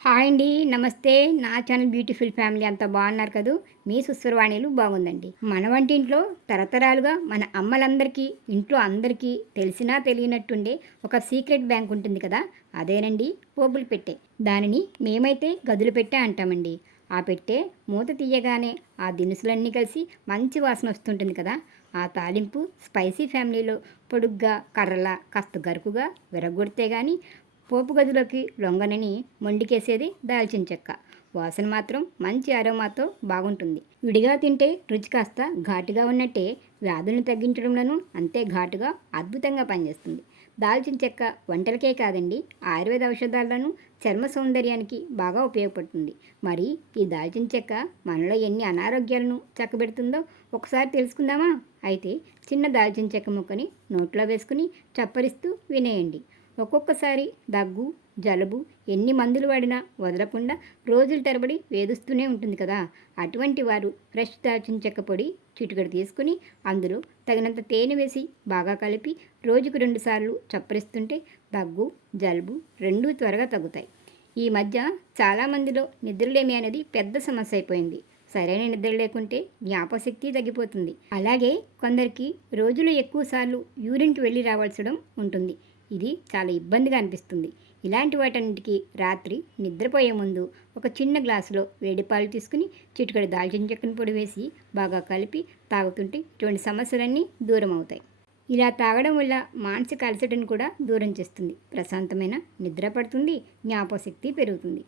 Hi అండి. నమస్తే. నా ఛానల్ బ్యూటిఫుల్ ఫ్యామిలీ అంతా బాగున్నారు కదూ! మీ సుస్వరవాణిలు బాగుందండి. మన వంటింట్లో తరతరాలుగా మన అమ్మలందరికీ, ఇంట్లో అందరికీ తెలిసినా తెలియనట్టుండే ఒక సీక్రెట్ బ్యాంక్ ఉంటుంది కదా! అదేనండి పోపుల పెట్టె. దానిని మేమైతే గదుల పెట్టె అంటామండి. ఆ పెట్టె మూత తీయగానే ఆ దినుసులన్నీ కలిసి మంచి వాసన వస్తుంటుంది కదా! ఆ తాలింపు స్పైసీ ఫ్యామిలీలో పొడుగ్గా, కర్రలా, కాస్త గరుకుగా విరగ్గొడితే గాని పోపు గదిలోకి లొంగనని మొండికేసేది దాల్చిన చెక్క. వాసన మాత్రం మంచి అరోమాతో బాగుంటుంది. విడిగా తింటే రుచి కాస్త ఘాటుగా ఉన్నట్టే వ్యాధులను తగ్గించడంలోనూ అంతే ఘాటుగా అద్భుతంగా పనిచేస్తుంది. దాల్చిన చెక్క వంటలకే కాదండి, ఆయుర్వేద ఔషధాలను, చర్మ సౌందర్యానికి బాగా ఉపయోగపడుతుంది. మరి ఈ దాల్చిన చెక్క మనలో ఎన్ని అనారోగ్యాలను చక్కబెడుతుందో ఒకసారి తెలుసుకుందామా? అయితే చిన్న దాల్చిన చెక్క ముక్కని నోట్లో వేసుకుని చప్పరిస్తూ వినేయండి. ఒక్కొక్కసారి దగ్గు, జలుబు ఎన్ని మందులు వాడినా వదలకుండా రోజుల తరబడి వేధిస్తూనే ఉంటుంది కదా! అటువంటి వారు ఫ్రెష్ దాల్చిన చెక్క పొడి చిటికెడు తీసుకుని అందులో తగినంత తేనె వేసి బాగా కలిపి రోజుకు 2 సార్లు చప్పరిస్తుంటే దగ్గు, జలుబు రెండూ త్వరగా తగ్గుతాయి. ఈ మధ్య చాలామందిలో నిద్రలేమి అనేది పెద్ద సమస్య అయిపోయింది. సరైన నిద్ర లేకుంటే జ్ఞాపశక్తి తగ్గిపోతుంది. అలాగే కొందరికి రోజులో ఎక్కువ సార్లు యూరిన్‌కి వెళ్ళి రావాల్సడం ఉంటుంది. ఇది చాలా ఇబ్బందిగా అనిపిస్తుంది. ఇలాంటి వాటన్నిటికీ రాత్రి నిద్రపోయే ముందు ఒక చిన్న గ్లాసులో వేడి పాలు తీసుకుని చిటికెడు దాల్చిన చెక్కను పొడి వేసి బాగా కలిపి తాగుతుంటే ఇటువంటి సమస్యలన్నీ దూరం అవుతాయి. ఇలా తాగడం వల్ల మానసిక అలసటను కూడా దూరం చేస్తుంది. ప్రశాంతమైన నిద్ర పడుతుంది, జ్ఞాపశక్తి పెరుగుతుంది.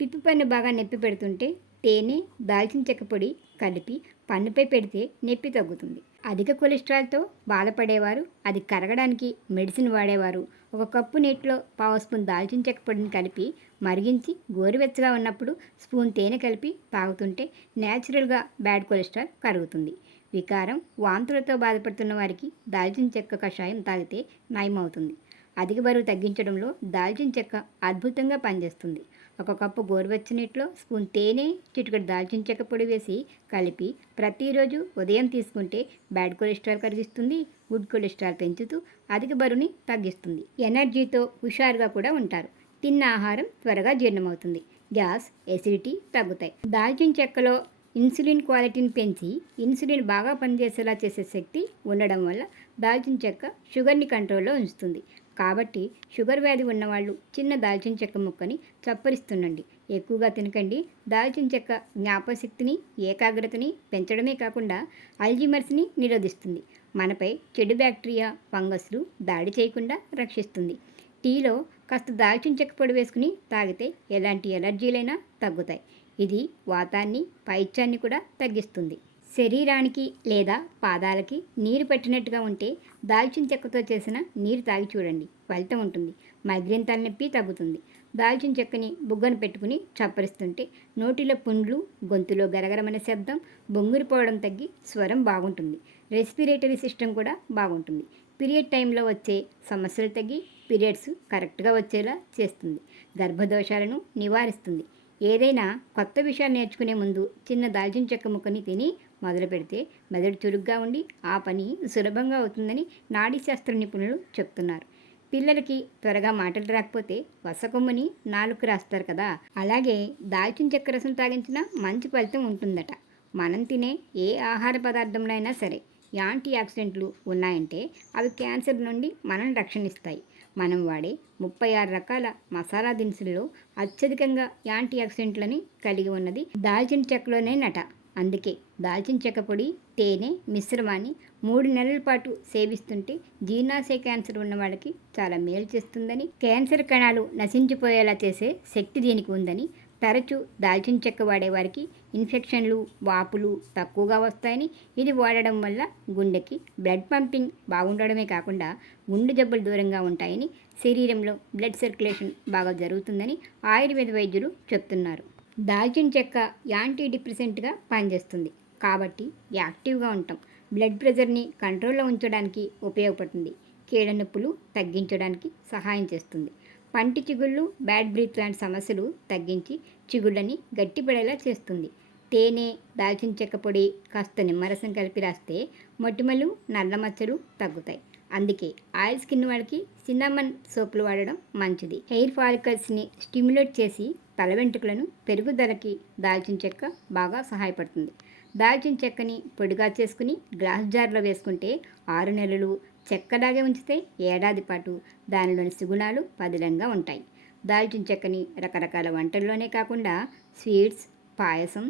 పిప్పి పన్ను బాగా నొప్పి పెడుతుంటే తేనె, దాల్చిన చెక్క పొడి కలిపి పన్నుపై పెడితే నొప్పి తగ్గుతుంది. అధిక కొలెస్ట్రాల్తో బాధపడేవారు, అది కరగడానికి మెడిసిన్ వాడేవారు ఒక కప్పు నీటిలో పావు స్పూన్ దాల్చిన చెక్క పొడిని కలిపి మరిగించి గోరువెచ్చగా ఉన్నప్పుడు స్పూన్ తేనె కలిపి తాగుతుంటే న్యాచురల్గా బ్యాడ్ కొలెస్ట్రాల్ కరుగుతుంది. వికారం, వాంతులతో బాధపడుతున్న వారికి దాల్చిన చెక్క కషాయం తాగితే నయమవుతుంది. అధిక బరువు తగ్గించడంలో దాల్చిన చెక్క అద్భుతంగా పనిచేస్తుంది. ఒక కప్పు గోరువెచ్చని నీటిలో స్పూన్ తేనె, చిటికెడు దాల్చిన చెక్క పొడి వేసి కలిపి ప్రతిరోజు ఉదయం తీసుకుంటే బ్యాడ్ కొలెస్ట్రాల్ కరిగిస్తుంది, గుడ్ కొలెస్ట్రాల్ పెంచుతూ అధిక బరువుని తగ్గిస్తుంది. ఎనర్జీతో హుషారుగా కూడా ఉంటారు. తిన్న ఆహారం త్వరగా జీర్ణమవుతుంది. గ్యాస్, ఎసిడిటీ తగ్గుతాయి. దాల్చిన చెక్కలో ఇన్సులిన్ క్వాలిటీని పెంచి ఇన్సులిన్ బాగా పనిచేసేలా చేసే శక్తి ఉండడం వల్ల దాల్చిన చెక్క షుగర్ని కంట్రోల్లో ఉంచుతుంది. కాబట్టి షుగర్ వ్యాధి ఉన్నవాళ్ళు చిన్న దాల్చిన చెక్క ముక్కని చప్పరిస్తుండండి. ఎక్కువగా తినకండి. దాల్చిన చెక్క జ్ఞాపశక్తిని, ఏకాగ్రతని పెంచడమే కాకుండా అల్జీమర్స్ని నిరోధిస్తుంది. మనపై చెడు బ్యాక్టీరియా, ఫంగస్లు దాడి చేయకుండా రక్షిస్తుంది. టీలో కాస్త దాల్చిన చెక్క పొడి వేసుకుని తాగితే ఎలాంటి ఎలర్జీలైనా తగ్గుతాయి. ఇది వాతాన్ని, పైత్యాన్ని కూడా తగ్గిస్తుంది. శరీరానికి లేదా పాదాలకి నీరు పెట్టినట్టుగా ఉంటే దాల్చిన చెక్కతో చేసిన నీరు తాగి చూడండి, ఫలితం ఉంటుంది. మైగ్రేన్ తలనొప్పి తగ్గుతుంది. దాల్చిన చెక్కని బుగ్గను పెట్టుకుని చప్పరిస్తుంటే నోటిలో పుండ్లు, గొంతులో గరగరమనే శబ్దం, బొంగురిపోవడం తగ్గి స్వరం బాగుంటుంది. రెస్పిరేటరీ సిస్టమ్ కూడా బాగుంటుంది. పీరియడ్ టైంలో వచ్చే సమస్యలు తగ్గి పీరియడ్స్ కరెక్ట్గా వచ్చేలా చేస్తుంది. గర్భదోషాలను నివారిస్తుంది. ఏదైనా కొత్త విషయాలు నేర్చుకునే ముందు చిన్న దాల్చిన చెక్క ముక్కని తిని మొదలు పెడితే మెదడు చురుగ్గా ఉండి ఆ పని సులభంగా అవుతుందని నాడీ శాస్త్ర నిపుణులు చెప్తున్నారు. పిల్లలకి త్వరగా మాటలు రాకపోతే వసకొమ్మని నాలుగు రాస్తారు కదా, అలాగే దాల్చిన చెక్క రసం తాగించినా మంచి ఫలితం ఉంటుందట. మనం తినే ఏ ఆహార పదార్థంలో అయినా సరే యాంటీ ఆక్సిడెంట్లు ఉన్నాయంటే అవి క్యాన్సర్ నుండి మనల్ని రక్షణిస్తాయి. మనం వాడే 36 రకాల మసాలా దినుసుల్లో అత్యధికంగా యాంటీ ఆక్సిడెంట్లని కలిగి ఉన్నది దాల్చిన చెక్కలోనేనట. అందుకే దాల్చిన చెక్క పొడి, తేనె మిశ్రమాన్ని 3 నెలల పాటు సేవిస్తుంటే జీర్ణాశయ క్యాన్సర్ ఉన్న వాళ్ళకి చాలా మేలు చేస్తుందని, క్యాన్సర్ కణాలు నశించిపోయేలా చేసే శక్తి దీనికి ఉందని, తరచూ దాల్చిన చెక్క వాడేవారికి ఇన్ఫెక్షన్లు, వాపులు తక్కువగా వస్తాయని, ఇది వాడడం వల్ల గుండెకి బ్లడ్ పంపింగ్ బాగుండడమే కాకుండా గుండె జబ్బులు దూరంగా ఉంటాయని, శరీరంలో బ్లడ్ సర్క్యులేషన్ బాగా జరుగుతుందని ఆయుర్వేద వైద్యులు చెప్తున్నారు. దాల్చిన చెక్క యాంటీ డిప్రెసెంట్గా పనిచేస్తుంది కాబట్టి యాక్టివ్గా ఉంటాం. బ్లడ్ ప్రెషర్ని కంట్రోల్లో ఉంచడానికి ఉపయోగపడుతుంది. కీళ్ళ నొప్పులు తగ్గించడానికి సహాయం చేస్తుంది. పంటి చిగుళ్ళు, బ్యాడ్ బ్రీత్ లాంటి సమస్యలు తగ్గించి చిగుళ్ళని గట్టిపడేలా చేస్తుంది. తేనె, దాల్చిన చెక్క పొడి, కాస్త నిమ్మరసం కలిపి రాస్తే మొటిమలు, నల్ల మచ్చలు తగ్గుతాయి. అందుకే ఆయిల్ స్కిన్ వాళ్ళకి సిన్నమన్ సోపులు వాడడం మంచిది. హెయిర్ ఫాలికల్స్ని స్టిమ్యులేట్ చేసి తల వెంట్రుకలను పెరుగుదలకి దాల్చిన చెక్క బాగా సహాయపడుతుంది. దాల్చిన చెక్కని పొడిగా చేసుకుని గ్లాస్ జార్లో వేసుకుంటే 6 నెలలు, చెక్కలాగే ఉంచితే ఏడాది పాటు దానిలోని సుగుణాలు పదిలంగా ఉంటాయి. దాల్చిన చెక్కని రకరకాల వంటల్లోనే కాకుండా స్వీట్స్, పాయసం,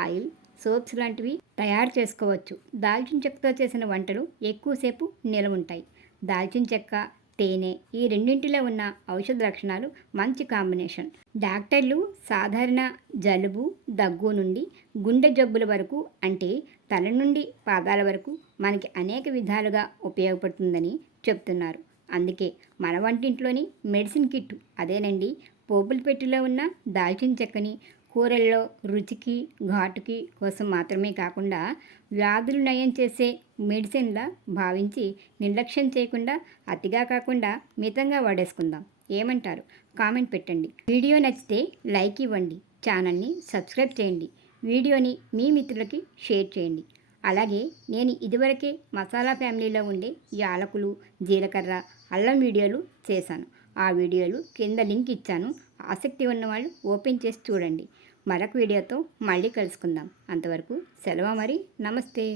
ఆయిల్, సోప్స్ లాంటివి తయారు చేసుకోవచ్చు. దాల్చిన చెక్కతో చేసిన వంటలు ఎక్కువసేపు నిలవ ఉంటాయి. దాల్చిన చెక్క, తేనె ఈ రెండింటిలో ఉన్న ఔషధ లక్షణాలు మంచి కాంబినేషన్. డాక్టర్లు సాధారణ జలుబు, దగ్గు నుండి గుండె జబ్బుల వరకు, అంటే తల నుండి పాదాల వరకు మనకి అనేక విధాలుగా ఉపయోగపడుతుందని చెప్తున్నారు. అందుకే మన వంటింట్లోని మెడిసిన్ కిట్ అదేనండి. పోపుల పెట్టెలో ఉన్న దాల్చిన చెక్కని కూరల్లో రుచికి, ఘాటుకి కోసం మాత్రమే కాకుండా వ్యాధులు నయం చేసే మెడిసిన్లా భావించి నిర్లక్ష్యం చేయకుండా, అతిగా కాకుండా మితంగా వాడేసుకుందాం. ఏమంటారు? కామెంట్ పెట్టండి. వీడియో నచ్చితే లైక్ ఇవ్వండి. ఛానల్ని సబ్స్క్రైబ్ చేయండి. వీడియోని మీ మిత్రులకి షేర్ చేయండి. అలాగే నేను ఇదివరకే మసాలా ఫ్యామిలీలో ఉండే యాలకులు, జీలకర్ర, అల్లం వీడియోలు చేశాను. ఆ వీడియోలు కింద లింక్ ఇచ్చాను. ఆసక్తి ఉన్నవాళ్ళు ఓపెన్ చేసి చూడండి. మరొక వీడియోతో మళ్ళీ కలుసుకుందాం. అంతవరకు సెలవు మరి. నమస్తే.